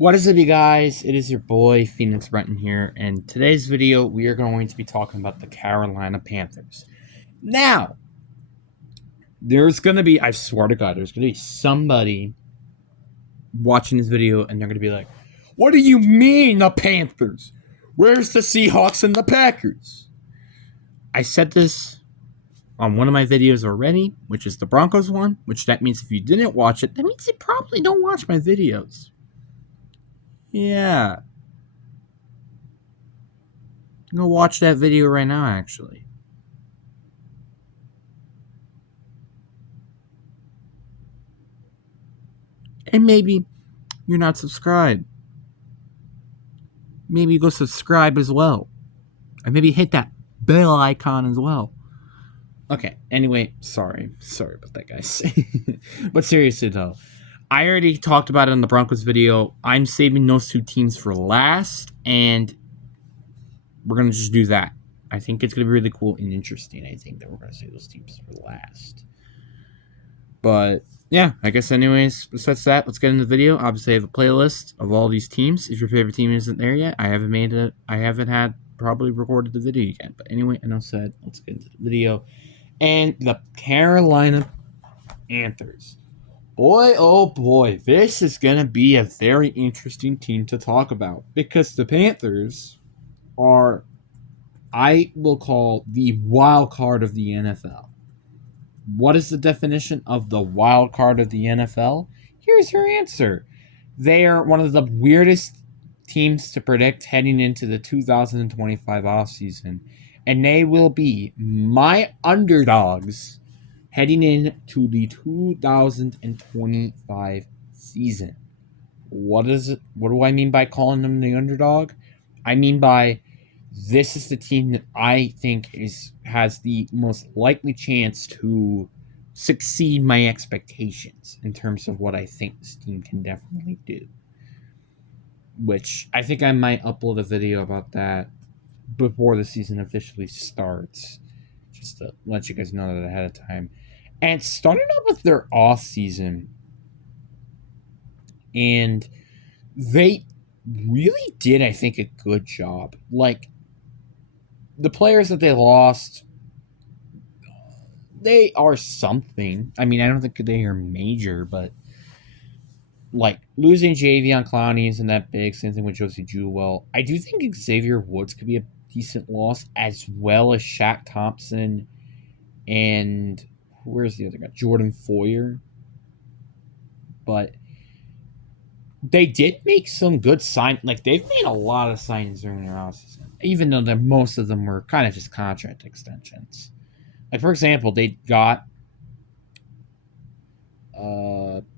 What is up, you guys? It is your boy Phoenix Brenton here, and today's video we are going to be talking about the Carolina Panthers. Now, there's gonna be, I swear to God, there's gonna be somebody watching this video and they're gonna be like, "What do you mean the Panthers? Where's the Seahawks and the Packers?" I said this on one of my videos already, which is the Broncos one, which that means if you didn't watch it, that means you probably don't watch my videos. Yeah. Go watch that video right now, actually. And maybe you're not subscribed. Maybe you go subscribe as well. And maybe hit that bell icon as well. Okay, anyway, sorry about that, guys. But seriously, though, I already talked about it in the Broncos video. I'm saving those two teams for last, and we're going to just do that. I think it's going to be really cool and interesting. I think that we're going to save those teams for last. But yeah, I guess anyways, besides that, let's get into the video. Obviously, I have a playlist of all these teams. If your favorite team isn't there yet, I haven't had probably recorded the video yet. But anyway, enough said. Let's get into the video. And the Carolina Panthers. Boy, oh boy, this is going to be a very interesting team to talk about. Because the Panthers are, I will call, the wild card of the NFL. What is the definition of the wild card of the NFL? Here's your answer. They are one of the weirdest teams to predict heading into the 2025 offseason, and they will be my underdogs heading into the 2025 season. What do I mean by calling them the underdog? I mean by this is the team that I think has the most likely chance to succeed my expectations in terms of what I think this team can definitely do. Which I think I might upload a video about that before the season officially starts, just to let you guys know that ahead of time. And starting off with their off season, and they really did, I think, a good job. Like, the players that they lost, they are something. I mean, I don't think they are major, but like losing Javion Clowney isn't that big. Same thing with Josie Jewell. I do think Xavier Woods could be a decent loss, as well as Shaq Thompson and where's the other guy? Jordan Foyer. But they did make some good like they've made a lot of signings during their offseason, even though most of them were kind of just contract extensions. Like, for example, they got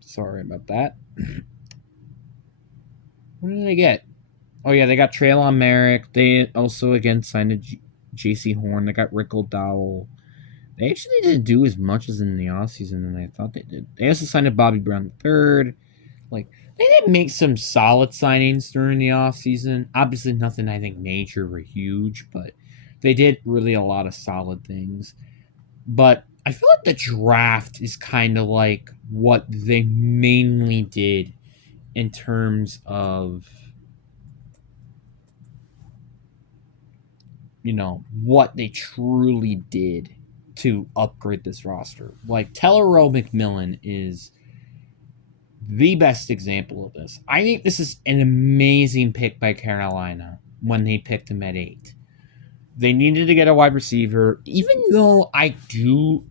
sorry about that. What did they get? Oh yeah, they got Traylon Merrick. They also again signed a J.C. Horn. They got Rick O'Dowell. They actually didn't do as much as in the offseason than I thought they did. They also signed a Bobby Brown III. Like, they did make some solid signings during the offseason. Obviously nothing I think major or huge, but they did really a lot of solid things. But I feel like the draft is kind of like what they mainly did in terms of, what they truly did to upgrade this roster. Like, Tellero McMillan is the best example of this. I think this is an amazing pick by Carolina when they picked him at 8. They needed to get a wide receiver, even though I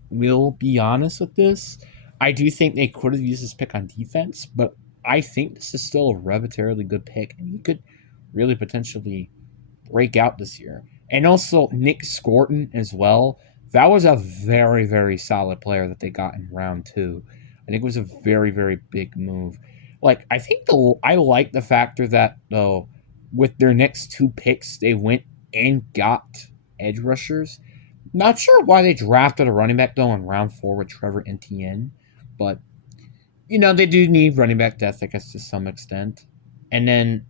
will be honest with this, I do think they could have used this pick on defense, but I think this is still a relatively good pick, and he could really potentially break out this year. And also Nick Scorton as well. That was a very, very solid player that they got in round 2. I think it was a very, very big move. Like, I think I like the factor that, though, with their next 2 picks, they went and got edge rushers. Not sure why they drafted a running back, though, in round 4 with Trevor Etienne. But, they do need running back depth, I guess, to some extent. And then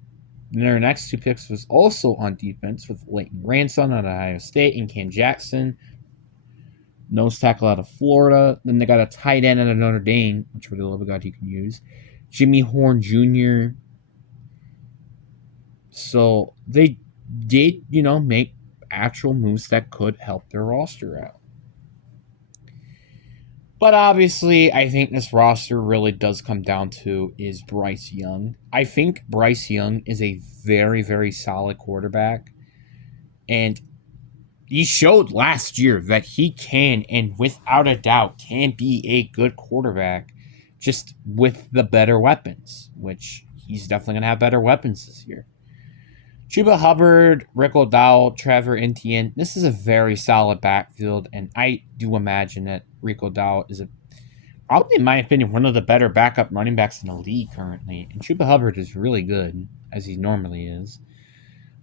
their next 2 picks was also on defense with Leighton Ransom out of Ohio State and Cam Jackson, nose tackle out of Florida. Then they got a tight end out of Notre Dame, which really love a guy you can use. Jimmy Horn Jr. So they did, make actual moves that could help their roster out. But obviously, I think this roster really does come down to is Bryce Young. I think Bryce Young is a very, very solid quarterback. And he showed last year that he can, and without a doubt, can be a good quarterback just with the better weapons, which he's definitely going to have better weapons this year. Chuba Hubbard, Rick O'Dowd, Trevor Etienne. This is a very solid backfield, and I do imagine that Rick O'Dowd is probably, in my opinion, one of the better backup running backs in the league currently. And Chuba Hubbard is really good, as he normally is.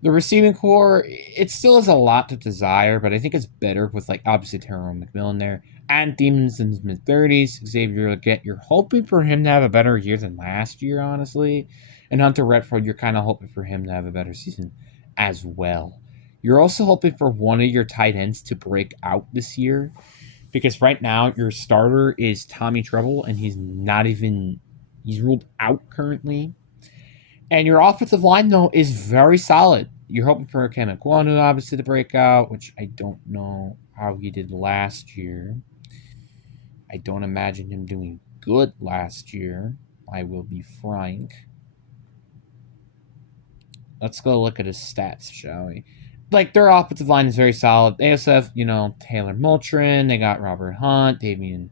The receiving core, it still has a lot to desire, but I think it's better with, like, obviously Terrell McMillan there. And Demons in his mid 30s. Xavier Leggett, you're hoping for him to have a better year than last year, honestly. And Hunter Redford, you're kind of hoping for him to have a better season as well. You're also hoping for one of your tight ends to break out this year, because right now your starter is Tommy Treble, and he's ruled out currently. And your offensive line, though, is very solid. You're hoping for Ken Kwanu, obviously, to break out, which I don't know how he did last year. I don't imagine him doing good last year. I will be frank. Let's go look at his stats, shall we? Like, their offensive line is very solid. They also have, Taylor Moultrin. They got Robert Hunt, Damian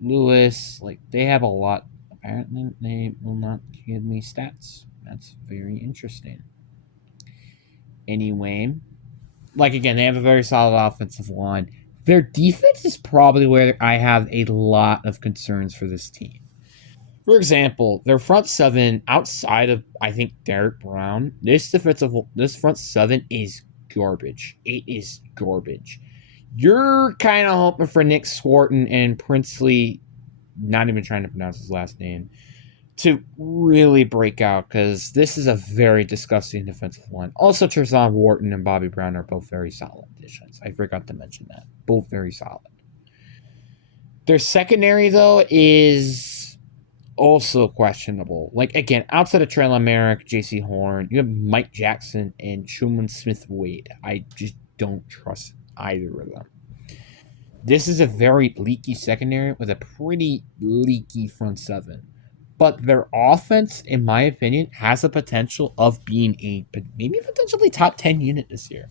Lewis. Like, they have a lot. Apparently, they will not give me stats. That's very interesting. Anyway, like, again, they have a very solid offensive line. Their defense is probably where I have a lot of concerns for this team. For example, their front seven, outside of, I think, Derek Brown, this front seven is garbage. It is garbage. You're kind of hoping for Nick Swarton and Princely, not even trying to pronounce his last name, to really break out, because this is a very disgusting defensive line. Also, Trezon Wharton and Bobby Brown are both very solid additions. I forgot to mention that. Both very solid. Their secondary, though, is also questionable. Like, again, outside of Traylon Merrick, J.C. Horn, you have Mike Jackson and Truman Smith Wade. I just don't trust either of them. This is a very leaky secondary with a pretty leaky front seven. But their offense, in my opinion, has the potential of being a maybe potentially top 10 unit this year.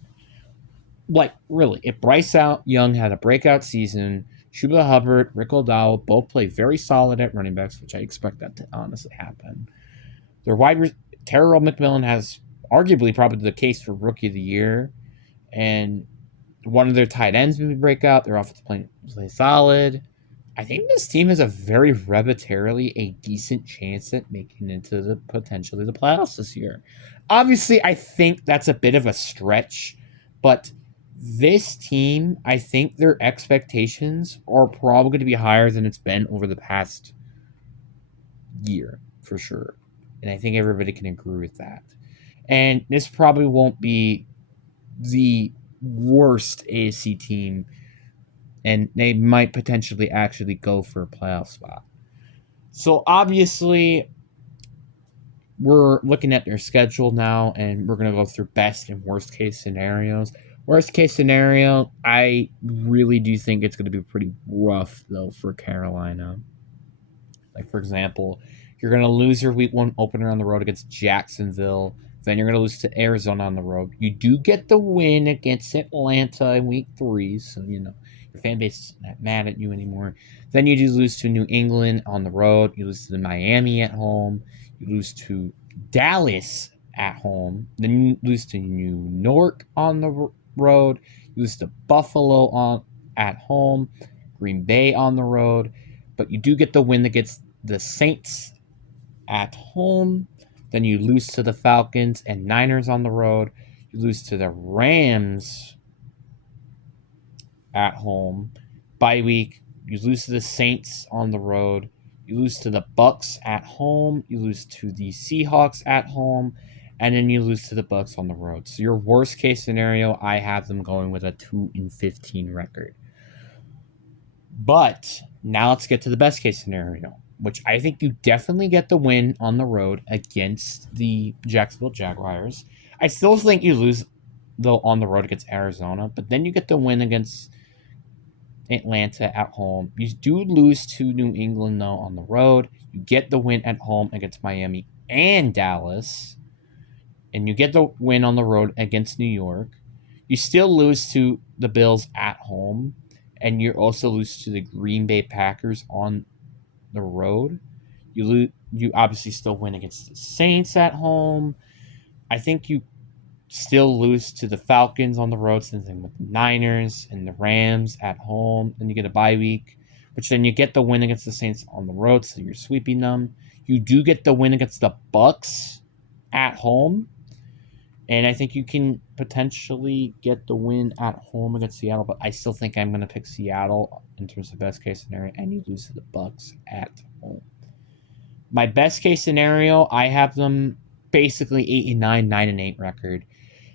Like, really, if Bryce Young had a breakout season, Chuba Hubbard, Rick O'Dowd both play very solid at running backs, which I expect that to honestly happen. Their Terrell McMillan has arguably probably the case for Rookie of the Year, and one of their tight ends maybe break out. Their offensive play solid. I think this team has a very repetitorily a decent chance at making it into the potentially the playoffs this year. Obviously, I think that's a bit of a stretch, but this team, I think their expectations are probably going to be higher than it's been over the past year, for sure. And I think everybody can agree with that. And this probably won't be the worst AFC team, and they might potentially actually go for a playoff spot. So obviously, we're looking at their schedule now, and we're going to go through best and worst case scenarios. Worst case scenario, I really do think it's going to be pretty rough, though, for Carolina. Like, for example, you're going to lose your week one opener on the road against Jacksonville. Then you're going to lose to Arizona on the road. You do get the win against Atlanta in week 3, so, your fan base is not mad at you anymore. Then you do lose to New England on the road. You lose to Miami at home. You lose to Dallas at home. Then you lose to New York on the road. You lose to Buffalo at home. Green Bay on the road. But you do get the win against the Saints at home. Then you lose to the Falcons and Niners on the road. You lose to the Rams at home. Bye week, you lose to the Saints on the road. You lose to the Bucks at home. You lose to the Seahawks at home. And then you lose to the Bucks on the road. So your worst case scenario, I have them going with a 2-15 record. But now let's get to the best case scenario. which I think you definitely get the win on the road against the Jacksonville Jaguars. I still think you lose, though, on the road against Arizona, but then you get the win against Atlanta at home. You do lose to New England, though, on the road. You get the win at home against Miami and Dallas, and you get the win on the road against New York. You still lose to the Bills at home, and you also lose to the Green Bay Packers on the road. You obviously still win against the Saints at home. I think you still lose to the Falcons on the road, same thing with the Niners and the Rams at home. Then you get a bye week, which then you get the win against the Saints on the road, so you're sweeping them. You do get the win against the Bucks at home, and I think you can potentially get the win at home against Seattle, but I still think I'm going to pick Seattle in terms of best case scenario, and you lose to the Bucks at home. My best case scenario, I have them basically 8-9, 9-8 record.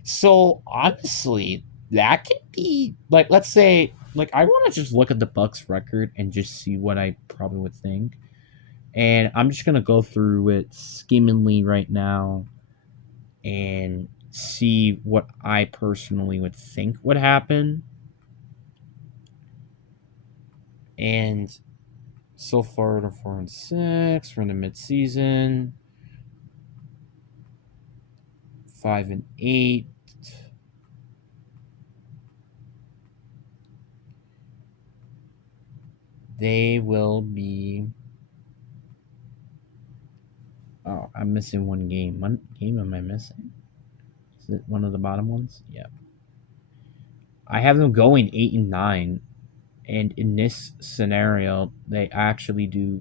So honestly, that could be like, let's say, like, I want to just look at the Bucks record and just see what I probably would think. And I'm just gonna go through it skimmingly right now and see what I personally would think would happen. And so far, they're 4-6. We're in the midseason. 5-8. They will be. Oh, I'm missing one game. What game am I missing? Is it one of the bottom ones? Yeah. I have them going 8-9, and in this scenario, they actually do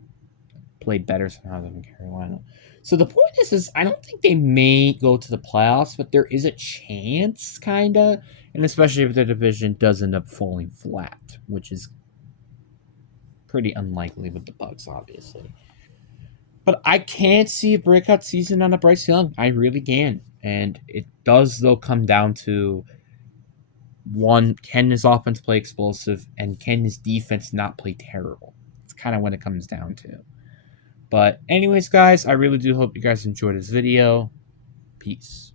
play better somehow than Carolina. So the point is I don't think they may go to the playoffs, but there is a chance, kinda, and especially if the division does end up falling flat, which is pretty unlikely with the Bucks, obviously. But I can't see a breakout season on a Bryce Young. I really can. And it does, though, come down to one, can his offense play explosive, and can his defense not play terrible? It's kind of what it comes down to. But anyways, guys, I really do hope you guys enjoyed this video. Peace.